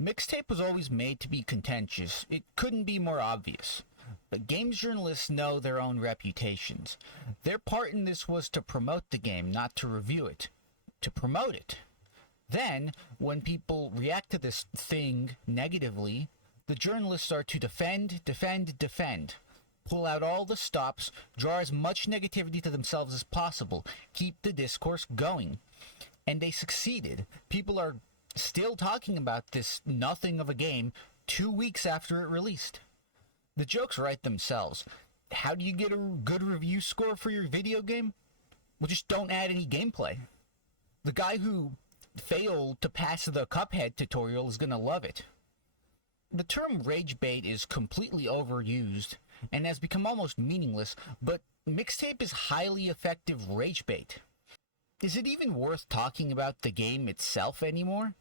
Mixtape was always made to be contentious. It couldn't be more obvious. But games journalists know their own reputations. Their part in this was to promote the game, not to review it. To promote it. Then, when people react to this thing negatively, the journalists are to defend, pull out all the stops, draw as much negativity to themselves as possible, keep the discourse going. And they succeeded. People are still talking about this nothing of a game 2 weeks after it released. The jokes write themselves. How do you get a good review score for your video game? Well, just don't add any gameplay. The guy who failed to pass the Cuphead tutorial is gonna love it. The term rage bait is completely overused and has become almost meaningless, but Mixtape is highly effective rage bait. Is it even worth talking about the game itself anymore?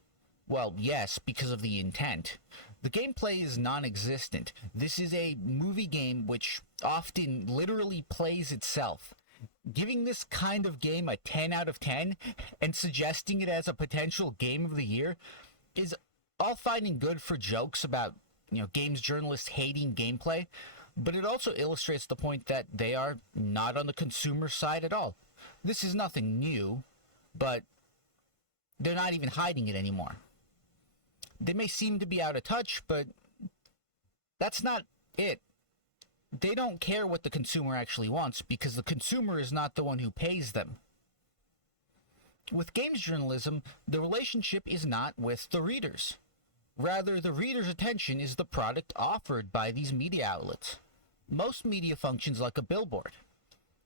Well, yes, because of the intent. The gameplay is non-existent. This is a movie game which often literally plays itself. Giving this kind of game a 10 out of 10 and suggesting it as a potential game of the year is all fine and good for jokes about, games journalists hating gameplay, but it also illustrates the point that they are not on the consumer side at all. This is nothing new, but they're not even hiding it anymore. They may seem to be out of touch, but that's not it. They don't care what the consumer actually wants because the consumer is not the one who pays them. With games journalism, the relationship is not with the readers. Rather, the reader's attention is the product offered by these media outlets. Most media functions like a billboard.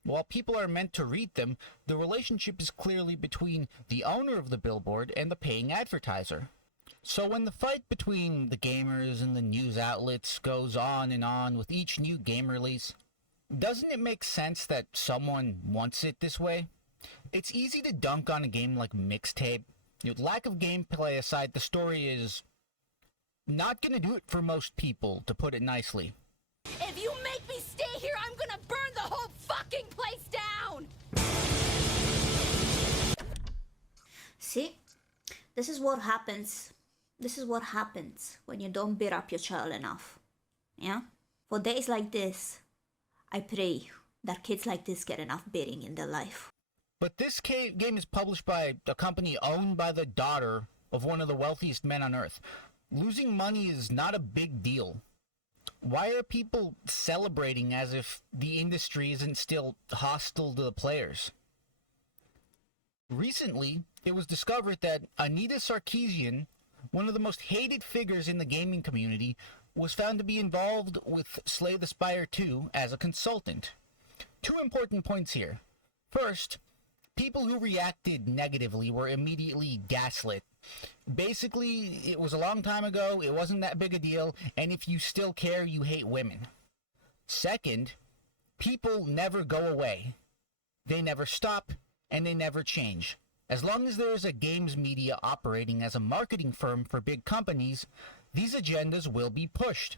While people are meant to read them, the relationship is clearly between the owner of the billboard and the paying advertiser. So when the fight between the gamers and the news outlets goes on and on with each new game release, doesn't it make sense that someone wants it this way? It's easy to dunk on a game like Mixtape. Lack of gameplay aside, the story is not gonna do it for most people, to put it nicely. If you make me stay here, I'm gonna burn the whole fucking place down! See? This is what happens. This is what happens when you don't beat up your child enough. Yeah? For days like this, I pray that kids like this get enough beating in their life. But this game is published by a company owned by the daughter of one of the wealthiest men on Earth. Losing money is not a big deal. Why are people celebrating as if the industry isn't still hostile to the players? Recently, it was discovered that Anita Sarkeesian, one of the most hated figures in the gaming community, was found to be involved with Slay the Spire 2 as a consultant. Two important points here. First, people who reacted negatively were immediately gaslit. Basically, it was a long time ago, it wasn't that big a deal, and if you still care, you hate women. Second, people never go away. They never stop, and they never change. As long as there is a games media operating as a marketing firm for big companies, these agendas will be pushed.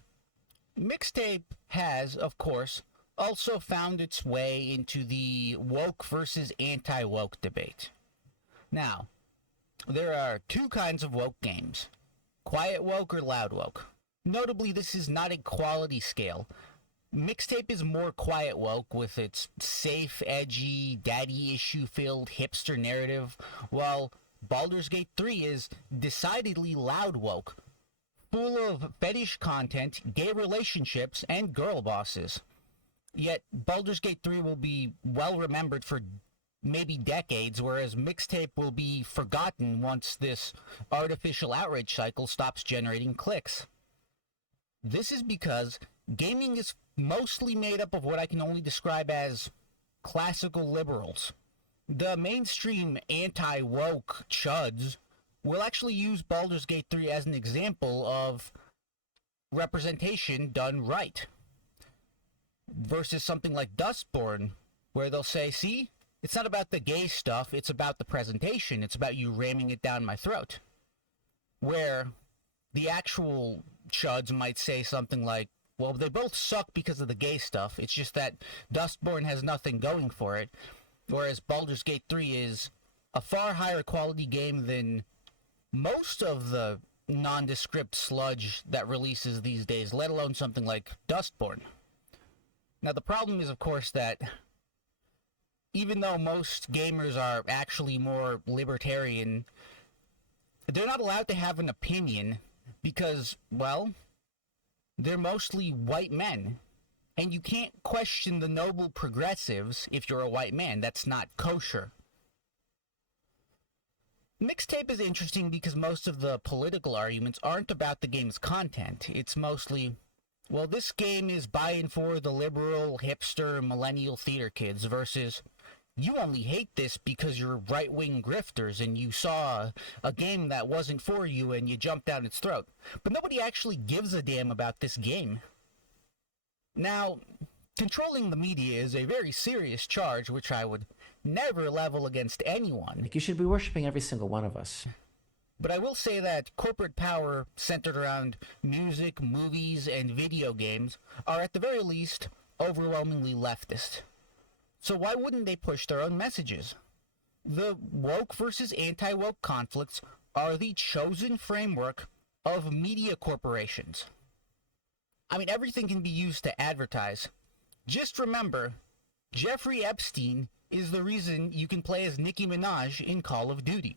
Mixtape has, of course, also found its way into the woke versus anti-woke debate. Now, there are two kinds of woke games, quiet woke or loud woke. Notably, this is not a quality scale. Mixtape is more quiet woke with its safe, edgy, daddy issue-filled hipster narrative, while Baldur's Gate 3 is decidedly loud woke, full of fetish content, gay relationships, and girl bosses. Yet, Baldur's Gate 3 will be well remembered for maybe decades, whereas Mixtape will be forgotten once this artificial outrage cycle stops generating clicks. This is because gaming is mostly made up of what I can only describe as classical liberals. The mainstream anti-woke chuds will actually use Baldur's Gate 3 as an example of representation done right. Versus something like Dustborn, where they'll say, see, it's not about the gay stuff, it's about the presentation, it's about you ramming it down my throat. Where the actual chuds might say something like, well, they both suck because of the gay stuff, it's just that Dustborn has nothing going for it, whereas Baldur's Gate 3 is a far higher quality game than most of the nondescript sludge that releases these days, let alone something like Dustborn. Now, the problem is, of course, that even though most gamers are actually more libertarian, they're not allowed to have an opinion because, well, they're mostly white men. And you can't question the noble progressives if you're a white man. That's not kosher. Mixtape is interesting because most of the political arguments aren't about the game's content. It's mostly, well, this game is buying for the liberal, hipster, millennial theater kids versus, you only hate this because you're right-wing grifters and you saw a game that wasn't for you and you jumped down its throat. But nobody actually gives a damn about this game. Now, controlling the media is a very serious charge which I would never level against anyone. Like, you should be worshipping every single one of us. But I will say that corporate power centered around music, movies, and video games are at the very least overwhelmingly leftist. So why wouldn't they push their own messages? The woke versus anti-woke conflicts are the chosen framework of media corporations. I mean, everything can be used to advertise. Just remember, Jeffrey Epstein is the reason you can play as Nicki Minaj in Call of Duty.